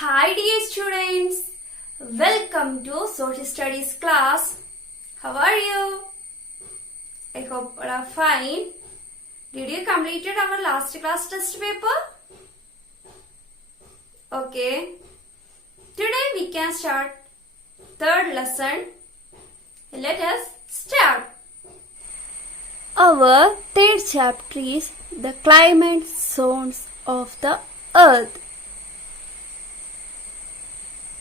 Hi dear students, welcome to Social Studies class. How are you? I hope you are fine. Did you completed our last class test paper? Okay. Today we can start third lesson. Let us start. Our third chapter is the climate zones of the earth.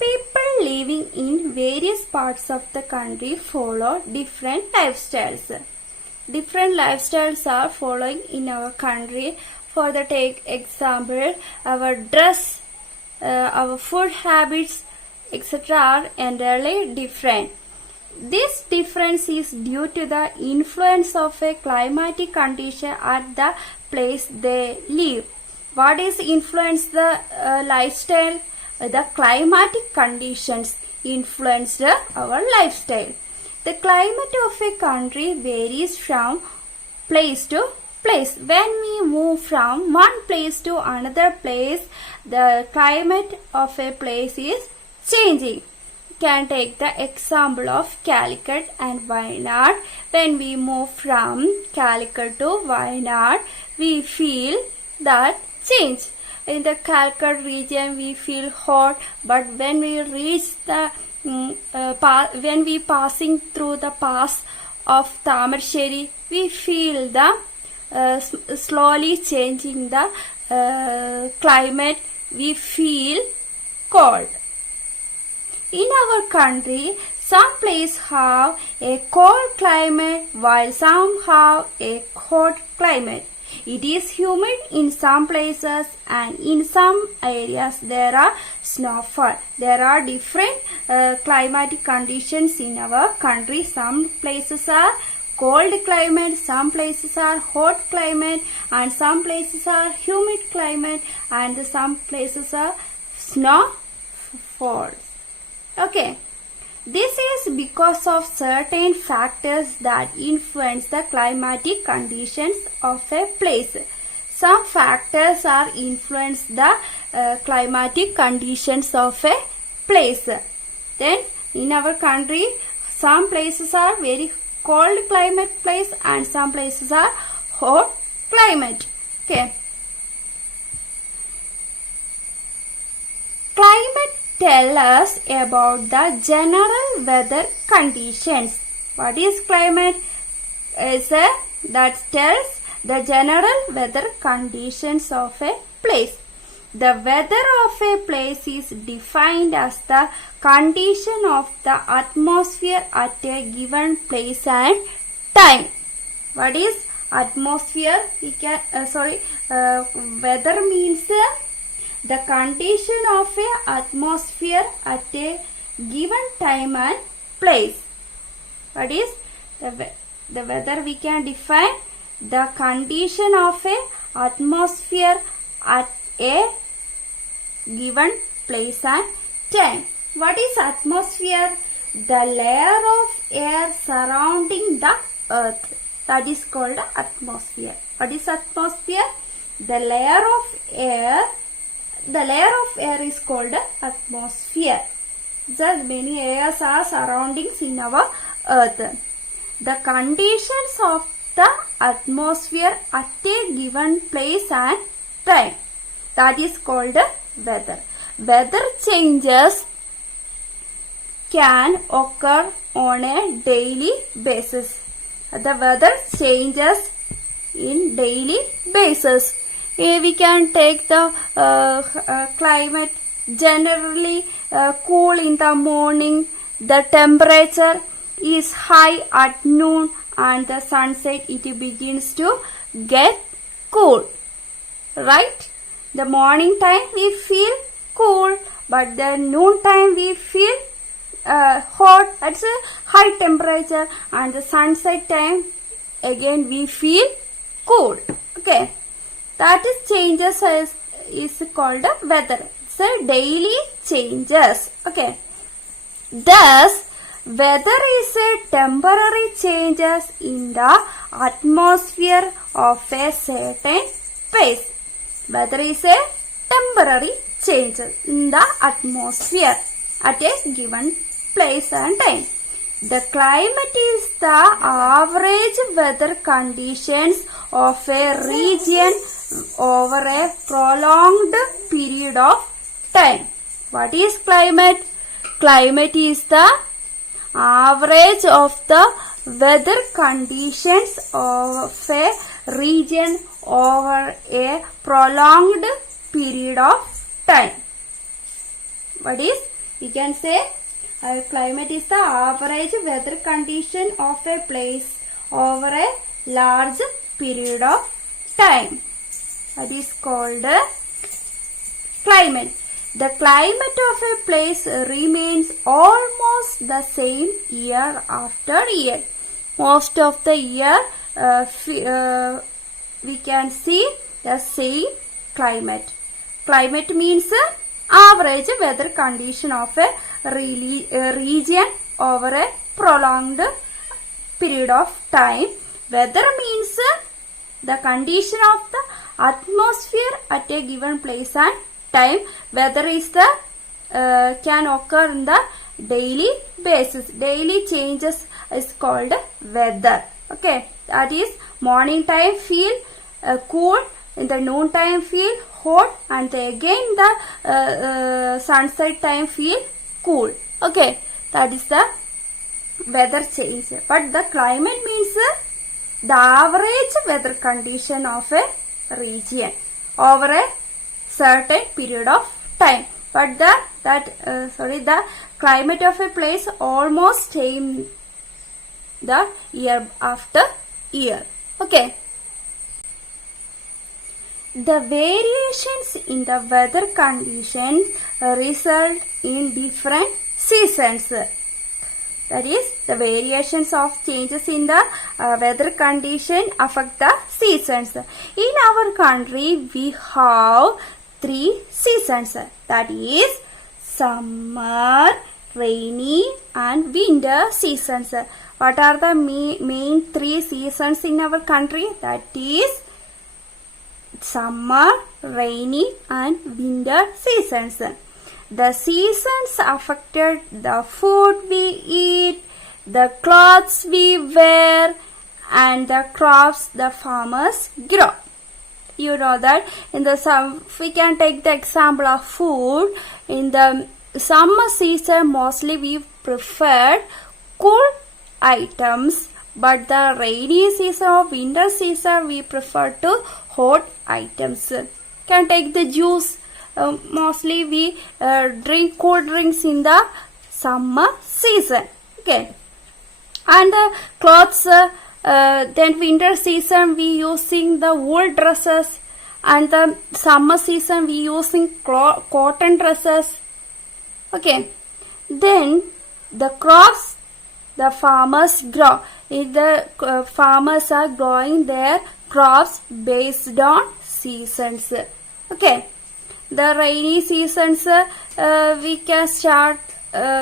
People living in various parts of the country follow different lifestyles. Different lifestyles are following in our country. For the take example, our dress, our food habits, etc. are entirely different. This difference is due to the influence of a climatic condition at the place they live. What is influence the lifestyle? The climatic conditions influenced our lifestyle. The climate of a country varies from place to place. When we move from one place to another place, the climate of a place is changing. We can take the example of Calicut and Wayanad. When we move from Calicut to Wayanad, we feel that change. In the Calicut region, we feel hot, but when we reach the when we passing through the pass of Tamarsheri, we feel the slowly changing the climate. We feel cold. In our country, some places have a cold climate while some have a hot climate. It is humid in some places and in some areas there are snowfall. There are different climatic conditions in our country. Some places are cold climate, some places are hot climate, and some places are humid climate, and some places are snowfall. Okay. This is because of certain factors that influence the climatic conditions of a place. Some factors are influence the climatic conditions of a place. Then in our country, some places are very cold climate place and some places are hot climate. Okay. Climate tell us about the general weather conditions. What is climate? That tells the general weather conditions of a place. The weather of a place is defined as the condition of the atmosphere at a given place and time. What is atmosphere? We can weather means the condition of a atmosphere at a given time and place. What is the weather? We can define the condition of a atmosphere at a given place and time. What is atmosphere? The layer of air surrounding the earth. That is called atmosphere. What is atmosphere? The layer of air. The layer of air is called atmosphere. There many layers are surroundings in our earth. The conditions of the atmosphere at a given place and time. That is called weather. Weather changes can occur on a daily basis. The weather changes in daily basis. We can take the climate generally cool in the morning. The temperature is high at noon and the sunset it begins to get cool. Right? The morning time we feel cool, but the noon time we feel hot. That's a high temperature, and the sunset time again we feel cool. Okay. That is changes is called weather. So daily changes. Okay. Thus, weather is a temporary changes in the atmosphere of a certain place. Weather is a temporary changes in the atmosphere at a given place and time. The climate is the average weather conditions of a region over a prolonged period of time. What is climate? Climate is the average of the weather conditions of a region over a prolonged period of time. What is? We can say climate is the average weather condition of a place over a large period of time. That is called climate. The climate of a place remains almost the same year after year. Most of the year we can see the same climate. Climate means average weather condition of a region over a prolonged period of time. Weather means the condition of the atmosphere at a given place and time. Weather is the can occur in the daily basis. Daily changes is called weather. Okay, that is morning time feel cool, in the noon time feel hot, and again the sunset time feel cool. Okay, that is the weather change. But the climate means the average weather condition of a region over a certain period of time. But the climate of a place almost same the year after year. Okay. The variations in the weather conditions result in different seasons. That is, the variations of changes in the weather condition affect the seasons. In our country, we have 3 seasons. That is, summer, rainy and winter seasons. What are the main 3 seasons in our country? That is, summer, rainy and winter seasons. The seasons affected the food we eat, the clothes we wear and the crops the farmers grow. You know that in the we can take the example of food. In the summer season mostly we prefer cool items, but the rainy season or winter season we prefer to hot items. Can take the juice. Mostly we drink cold drinks in the summer season. Okay. And the clothes, then winter season we using the wool dresses, and the summer season we using cotton dresses. Okay. Then the crops the farmers grow. If the farmers are growing their crops based on seasons. Okay. The rainy seasons we can start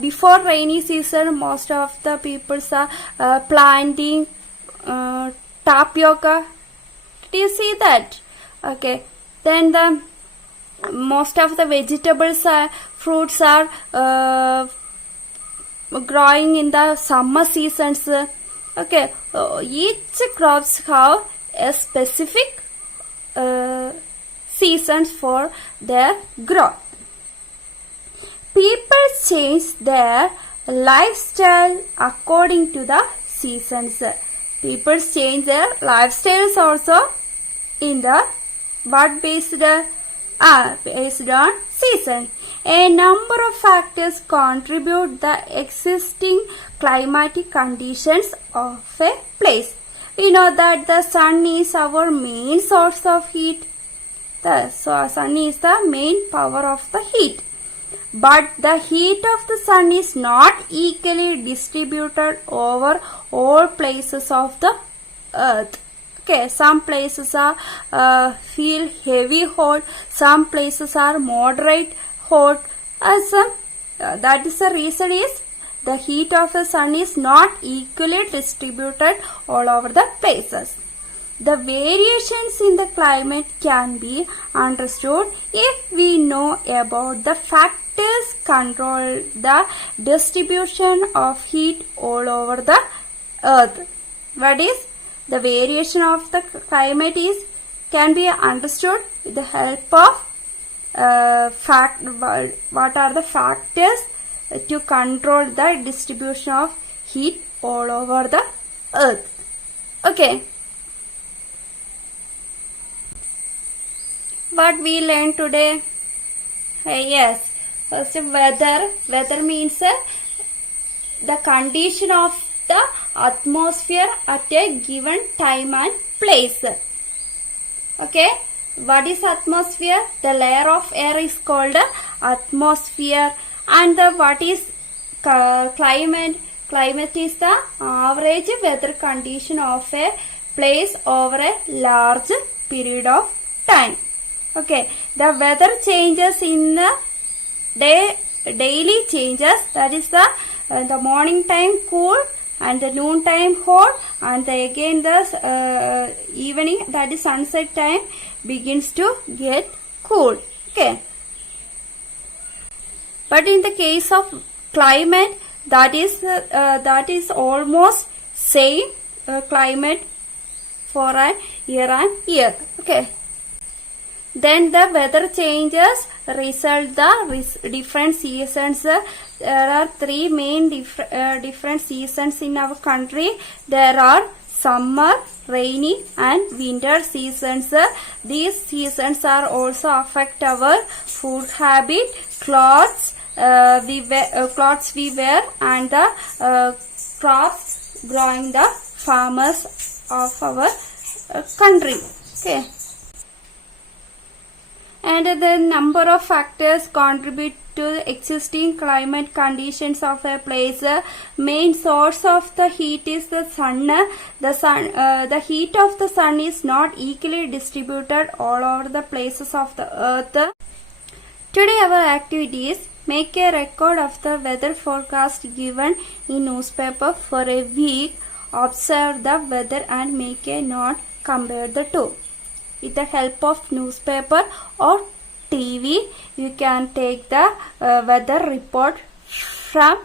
before rainy season. Most of the people are planting tapioca. Do you see that? Okay. Then the most of the vegetables fruits are growing in the summer seasons. Okay. Each crops have a specific seasons for their growth. People change their lifestyle according to the seasons. People change their lifestyles also in the what based on season. A number of factors contribute the existing climatic conditions of a place. We know that the sun is our main source of heat. The sun is the main power of the heat. But the heat of the sun is not equally distributed over all places of the earth. Okay, some places are feel heavy hot, some places are moderate hot. That is the reason is the heat of the sun is not equally distributed all over the places. The variations in the climate can be understood if we know about the factors control the distribution of heat all over the earth. What is the variation of the climate is can be understood with the help of what are the factors to control the distribution of heat all over the earth. Okay. What we learned today? Yes. First, weather. Weather means the condition of the atmosphere at a given time and place. Okay. What is atmosphere? The layer of air is called atmosphere. And what is climate? Climate is the average weather condition of a place over a large period of time. Okay, the weather changes in the daily changes. That is the morning time cool and the noon time hot, and again the evening, that is sunset time, begins to get cool. Okay, but in the case of climate, that is almost same climate for a year and year. Okay. Then the weather changes result the different seasons. There are three main different seasons in our country. There are summer, rainy and winter seasons. These seasons are also affect our food habit, clothes we wear and the crops growing the farmers of our country. Okay. And the number of factors contribute to the existing climate conditions of a place. Main source of the heat is the sun. The heat of the sun is not equally distributed all over the places of the earth. Today our activities: make a record of the weather forecast given in newspaper for a week. Observe the weather and make a note. Compare the two. With the help of newspaper or TV, you can take the weather report from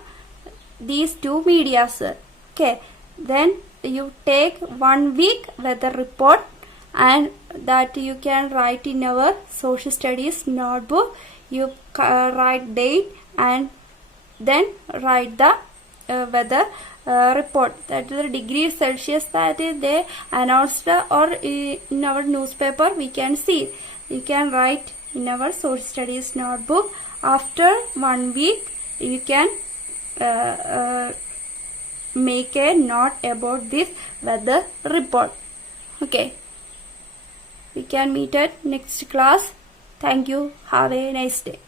these two medias. Okay, then you take 1 week weather report and that you can write in our social studies notebook. You write date and then write the weather report, that is the degree Celsius that is they announced or in our newspaper we can see. You can write in our social studies notebook. After 1 week you can make a note about this weather report. Okay, we can meet at next class. Thank you. Have a nice day.